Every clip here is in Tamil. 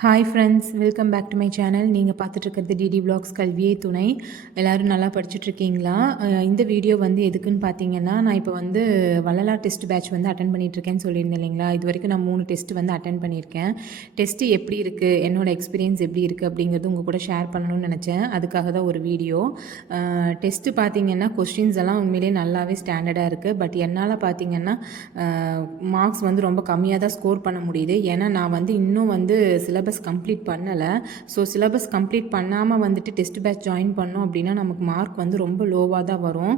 Hi friends, welcome back to my channel. நீங்கள் பார்த்துட்ருக்கிறது டிடி வ்ளாக்ஸ் கல்வியே துணை. எல்லோரும் நல்லா படிச்சுட்ருக்கீங்களா? இந்த வீடியோ வந்து எதுக்குன்னு பார்த்தீங்கன்னா, நான் இப்போ வந்து வள்ளலார் டெஸ்ட் பேட்ச் வந்து அட்டன் பண்ணிகிட்ருக்கேன்னு சொல்லியிருந்தேன் இல்லைங்களா? இது வரைக்கும் நான் 3 டெஸ்ட் வந்து அட்டன் பண்ணியிருக்கேன். டெஸ்ட்டு எப்படி இருக்குது, என்னோடய எக்ஸ்பீரியன்ஸ் எப்படி இருக்குது அப்படிங்கிறது உங்கள் கூட ஷேர் பண்ணணும்னு நினச்சேன். அதுக்காக தான் ஒரு வீடியோ. டெஸ்ட்டு பார்த்தீங்கன்னா கொஸ்டின்ஸ் எல்லாம் உண்மையிலே நல்லாவே ஸ்டாண்டர்டாக இருக்குது. பட் என்னால் பார்த்தீங்கன்னா மார்க்ஸ் வந்து ரொம்ப கம்மியாக தான் ஸ்கோர் பண்ண முடியுது. ஏன்னா நான் வந்து இன்னும் வந்து சிலபஸ் கம்ப்ளீட் பண்ணலை. ஸோ சிலபஸ் கம்ப்ளீட் பண்ணாமல் வந்துட்டு டெஸ்ட் பேட்ச் ஜாயின் பண்ணோம் அப்படின்னா நமக்கு மார்க் வந்து ரொம்ப லோவாக தான் வரும்.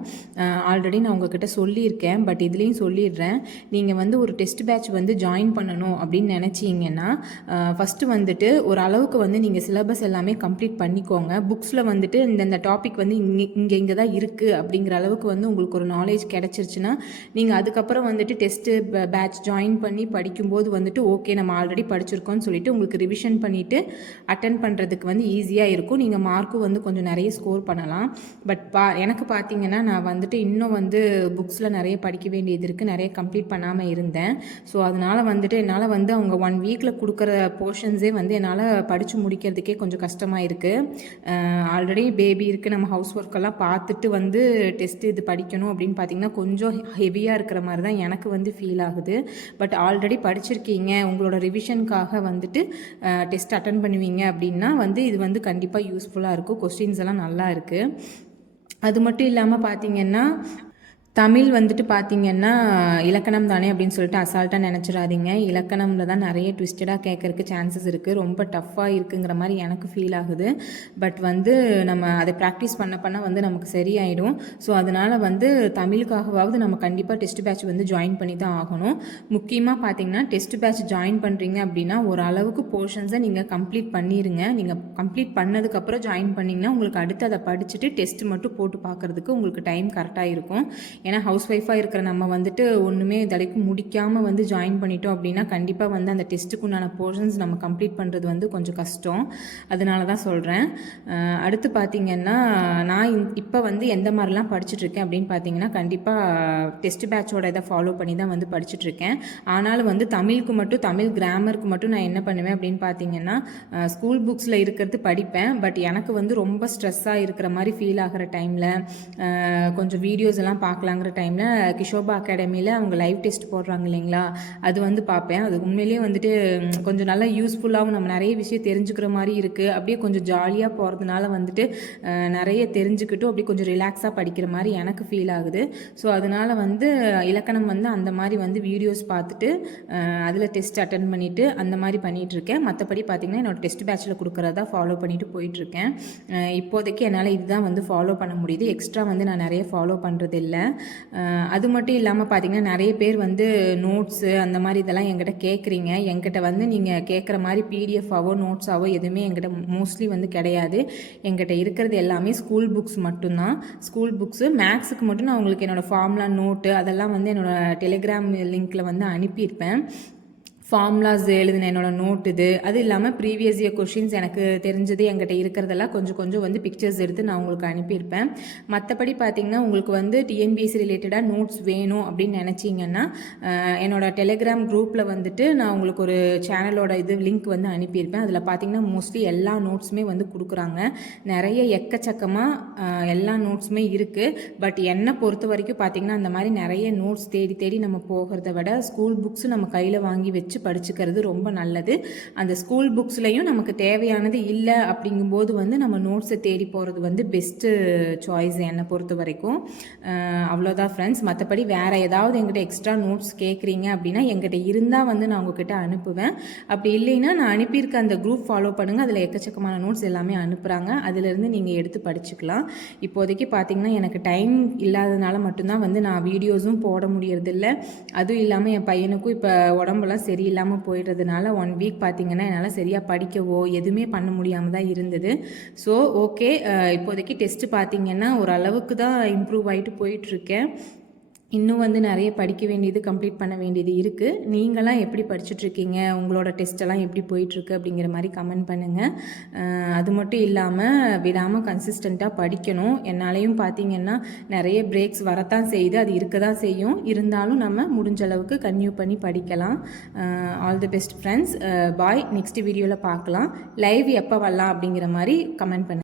ஆல்ரெடி நான் உங்ககிட்ட சொல்லியிருக்கேன், பட் இதுலேயும் சொல்லிடுறேன். நீங்கள் வந்து ஒரு டெஸ்ட் பேட்ச் வந்து ஜாயின் பண்ணணும் அப்படின்னு நினச்சிங்கன்னா ஃபஸ்ட்டு வந்துட்டு ஒரு அளவுக்கு வந்து நீங்கள் சிலபஸ் எல்லாமே கம்ப்ளீட் பண்ணிக்கோங்க. புக்ஸில் வந்துட்டு இந்த டாபிக் வந்து இங்கே தான் இருக்குது அப்படிங்கிற அளவுக்கு வந்து உங்களுக்கு ஒரு நாலேஜ் கிடச்சிருச்சுன்னா நீங்கள் அதுக்கப்புறம் வந்துட்டு டெஸ்ட்டு பேட்ச் ஜாயின் பண்ணி படிக்கும்போது வந்துட்டு ஓகே நம்ம ஆல்ரெடி படிச்சிருக்கோம்னு சொல்லிட்டு உங்களுக்கு ரிவிஷன் பண்ணிவிட்டு அட்டன் பண்ணுறதுக்கு வந்து ஈஸியாக இருக்கும். நீங்கள் மார்க்கும் வந்து கொஞ்சம் நிறைய ஸ்கோர் பண்ணலாம். பட் எனக்கு பார்த்தீங்கன்னா நான் வந்துட்டு இன்னும் வந்து புக்ஸில் நிறைய படிக்க வேண்டியது இருக்குது, நிறைய கம்ப்ளீட் பண்ணாமல் இருந்தேன். ஸோ அதனால் வந்துட்டு என்னால் வந்து அவங்க 1 வீக்கில் கொடுக்குற போர்ஷன்ஸே வந்து என்னால் படித்து முடிக்கிறதுக்கே கொஞ்சம் கஷ்டமாக இருக்குது. ஆல்ரெடி பேபி இருக்குது, நம்ம ஹவுஸ் ஒர்க்கெல்லாம் பார்த்துட்டு வந்து டெஸ்ட்டு இது படிக்கணும் அப்படின்னு பார்த்தீங்கன்னா கொஞ்சம் ஹெவியாக இருக்கிற மாதிரி தான் எனக்கு வந்து ஃபீல் ஆகுது. பட் ஆல்ரெடி படிச்சிருக்கீங்க, உங்களோட ரிவிஷனுக்காக வந்துட்டு டெஸ்ட் அட்டன் பண்ணுவீங்க அப்படின்னா வந்து இது வந்து கண்டிப்பாக யூஸ்ஃபுல்லாக இருக்கும். கொஸ்டின்ஸ் எல்லாம் நல்லா இருக்குது. அது மட்டும் இல்லாமல் பார்த்தீங்கன்னா தமிழ் வந்துட்டு பார்த்திங்கன்னா இலக்கணம் தானே அப்படின்னு சொல்லிட்டு அசால்ட்டாக நினச்சிடாதீங்க. இலக்கணமில் தான் நிறைய ட்விஸ்டடாக கேட்கறதுக்கு சான்சஸ் இருக்குது. ரொம்ப டஃப்பாக இருக்குங்கிற மாதிரி எனக்கு ஃபீல் ஆகுது. பட் வந்து நம்ம அதை ப்ராக்டிஸ் பண்ண வந்து நமக்கு சரியாயிடும். ஸோ அதனால் வந்து தமிழுக்காகவாவது நம்ம கண்டிப்பாக டெஸ்ட் பேட்ச் வந்து ஜாயின் பண்ணி தான் ஆகணும். முக்கியமாக பார்த்திங்கன்னா டெஸ்ட் பேட்ச் ஜாயின் பண்ணுறீங்க அப்படின்னா ஒரு அளவுக்கு போர்ஷன்ஸை நீங்கள் கம்ப்ளீட் பண்ணிடுங்க. நீங்கள் கம்ப்ளீட் பண்ணதுக்கப்புறம் ஜாயின் பண்ணிங்கன்னா உங்களுக்கு அடுத்து அதை படிச்சுட்டு டெஸ்ட் மட்டும் போட்டு பார்க்குறதுக்கு உங்களுக்கு டைம் கரெக்டாக இருக்கும். ஏன்னா ஹவுஸ் ஒய்ஃபாக இருக்கிற நம்ம வந்துட்டு ஒன்றுமே இதுவரைக்கும் முடிக்காமல் வந்து ஜாயின் பண்ணிட்டோம் அப்படின்னா கண்டிப்பாக வந்து அந்த டெஸ்ட்டுக்குண்டான போர்ஷன்ஸ் நம்ம கம்ப்ளீட் பண்ணுறது வந்து கொஞ்சம் கஷ்டம். அதனால தான் சொல்கிறேன். அடுத்து பார்த்திங்கன்னா நான் இப்போ வந்து எந்த மாதிரிலாம் படிச்சுட்ருக்கேன் அப்படின்னு பார்த்தீங்கன்னா கண்டிப்பாக டெஸ்ட் பேட்சோட இதை ஃபாலோ பண்ணி தான் வந்து படிச்சுட்ருக்கேன். ஆனாலும் வந்து தமிழுக்கு மட்டும், தமிழ் கிராமருக்கு மட்டும் நான் என்ன பண்ணுவேன் அப்படின்னு பார்த்தீங்கன்னா ஸ்கூல் புக்ஸில் இருக்கிறது படிப்பேன். பட் எனக்கு வந்து ரொம்ப ஸ்ட்ரெஸ்ஸாக இருக்கிற மாதிரி ஃபீல் ஆகிற டைமில் கொஞ்சம் வீடியோஸ் எல்லாம் பார்க்கலாங்கிற டைமில் கிஷோபா அகாடமியில் அவங்க லைவ் டெஸ்ட் போடுறாங்க இல்லைங்களா, அது வந்து பார்ப்பேன். அது உண்மையிலேயே வந்துட்டு கொஞ்சம் நல்லா யூஸ்ஃபுல்லாகவும் நம்ம நிறைய விஷயம் தெரிஞ்சுக்கிற மாதிரி இருக்குது. அப்படியே கொஞ்சம் ஜாலியாக போகிறதுனால வந்துட்டு நிறைய தெரிஞ்சுக்கிட்டும் அப்படியே கொஞ்சம் ரிலாக்ஸாக படிக்கிற மாதிரி எனக்கு ஃபீல் ஆகுது. ஸோ அதனால் வந்து இலக்கணம் வந்து அந்த மாதிரி வந்து வீடியோஸ் பார்த்துட்டு அதில் டெஸ்ட் அட்டன் பண்ணிவிட்டு அந்த மாதிரி பண்ணிகிட்ருக்கேன். மற்றபடி பார்த்திங்கன்னா என்னோடய டெஸ்ட் பேட்சில் கொடுக்குறதா ஃபாலோ பண்ணிவிட்டு போயிட்டுருக்கேன். இப்போதைக்கு என்னால் இதுதான் வந்து ஃபாலோ பண்ண முடியுது. எக்ஸ்ட்ரா வந்து நான் நிறைய ஃபாலோ பண்ணுறது இல்லை. அது மட்டும் இல்லாமல் பார்த்திங்கன்னா நிறைய பேர் வந்து நோட்ஸு அந்த மாதிரி இதெல்லாம் என்கிட்ட கேட்குறீங்க. என்கிட்ட வந்து நீங்கள் கேட்குற மாதிரி பிடிஎஃபாவோ நோட்ஸாவோ எதுவுமே என்கிட்ட மோஸ்ட்லி வந்து கிடையாது. என்கிட்ட இருக்கிறது எல்லாமே ஸ்கூல் புக்ஸ் மட்டும்தான். ஸ்கூல் புக்ஸு மேக்ஸுக்கு மட்டும் நான் உங்களுக்கு என்னோடய ஃபார்முலா நோட்டு அதெல்லாம் வந்து என்னோடய டெலிகிராம் லிங்க்கில் வந்து அனுப்பியிருப்பேன். ஃபார்முலாஸ் எழுதின என்னோடய நோட் இது. அது இல்லாமல் ப்ரீவியஸ் இயர் கொஷின்ஸ் எனக்கு தெரிஞ்சது என்கிட்ட இருக்கிறதெல்லாம் கொஞ்சம் வந்து பிக்சர்ஸ் எடுத்து நான் உங்களுக்கு அனுப்பியிருப்பேன். மற்றபடி பார்த்திங்கன்னா உங்களுக்கு வந்து டிஎன்பிஎஸ்சி ரிலேட்டடாக நோட்ஸ் வேணும் அப்படின்னு நினச்சிங்கன்னா என்னோடய டெலிகிராம் குரூப்பில் வந்துட்டு நான் உங்களுக்கு ஒரு சேனலோட இது லிங்க் வந்து அனுப்பியிருப்பேன். அதில் பார்த்திங்கன்னா மோஸ்ட்லி எல்லா நோட்ஸுமே வந்து கொடுக்குறாங்க. நிறைய எக்கச்சக்கமாக எல்லா நோட்ஸுமே இருக்குது. பட் என்னை பொறுத்த வரைக்கும் பார்த்திங்கன்னா அந்த மாதிரி நிறைய நோட்ஸ் தேடி நம்ம போகிறத விட ஸ்கூல் புக்ஸ் நம்ம கையில் வாங்கி வச்சு படிச்சுக்கிறது ரொம்ப நல்லது. அந்த ஸ்கூல் புக்ஸ்லையும் நமக்கு தேவையானது இல்லை அப்படிங்கும்போது வந்து நம்ம நோட்ஸை தேடி போகிறது வந்து பெஸ்ட்டு சாய்ஸ் என்னை பொறுத்த வரைக்கும். அவ்வளோதான் ஃப்ரெண்ட்ஸ். மற்றபடி வேறு ஏதாவது எங்கிட்ட எக்ஸ்ட்ரா நோட்ஸ் கேட்குறீங்க அப்படின்னா எங்கிட்ட இருந்தால் வந்து நான் உங்ககிட்ட அனுப்புவேன். அப்படி இல்லைன்னா நான் அனுப்பியிருக்க அந்த குரூப் ஃபாலோ பண்ணுங்கள். அதில் எக்கச்சக்கமான நோட்ஸ் எல்லாமே அனுப்புகிறாங்க. அதிலிருந்து நீங்கள் எடுத்து படிச்சுக்கலாம். இப்போதைக்கு பார்த்திங்கன்னா எனக்கு டைம் இல்லாததுனால மட்டும்தான் வந்து நான் வீடியோஸும் போட முடியறதில்ல. அதுவும் இல்லாமல் என் பையனுக்கும் இப்போ உடம்பெல்லாம் இல்லாமல் போயிடுறதுனால 1 வீக் பார்த்திங்கன்னா என்னால் சரியாக படிக்கவோ எதுவுமே பண்ண முடியாமல் தான் இருந்தது. ஸோ ஓகே, இப்போதைக்கு டெஸ்ட்டு பார்த்திங்கன்னா ஓரளவுக்கு தான் இம்ப்ரூவ் ஆகிட்டு போயிட்டுருக்கேன். இன்னும் வந்து நிறைய படிக்க வேண்டியது கம்ப்ளீட் பண்ண வேண்டியது இருக்குது. நீங்களாம் எப்படி படிச்சுட்ருக்கீங்க, உங்களோட டெஸ்ட்டெல்லாம் எப்படி போயிட்டுருக்கு அப்படிங்கிற மாதிரி கமெண்ட் பண்ணுங்கள். அது மட்டும் இல்லாமல் விடாமல் கன்சிஸ்டண்ட்டாக படிக்கணும். என்னாலையும் பார்த்தீங்கன்னா நிறைய பிரேக்ஸ் வரத்தான் செய்யுது, அது இருக்க தான் செய்யும். இருந்தாலும் நம்ம முடிஞ்ச அளவுக்கு கன்டினியூ பண்ணி படிக்கலாம். All the best friends. Bye. Next வீடியோவில் பார்க்கலாம். லைவ் எப்போ வரலாம் அப்படிங்கிற மாதிரி கமெண்ட் பண்ணுங்கள்.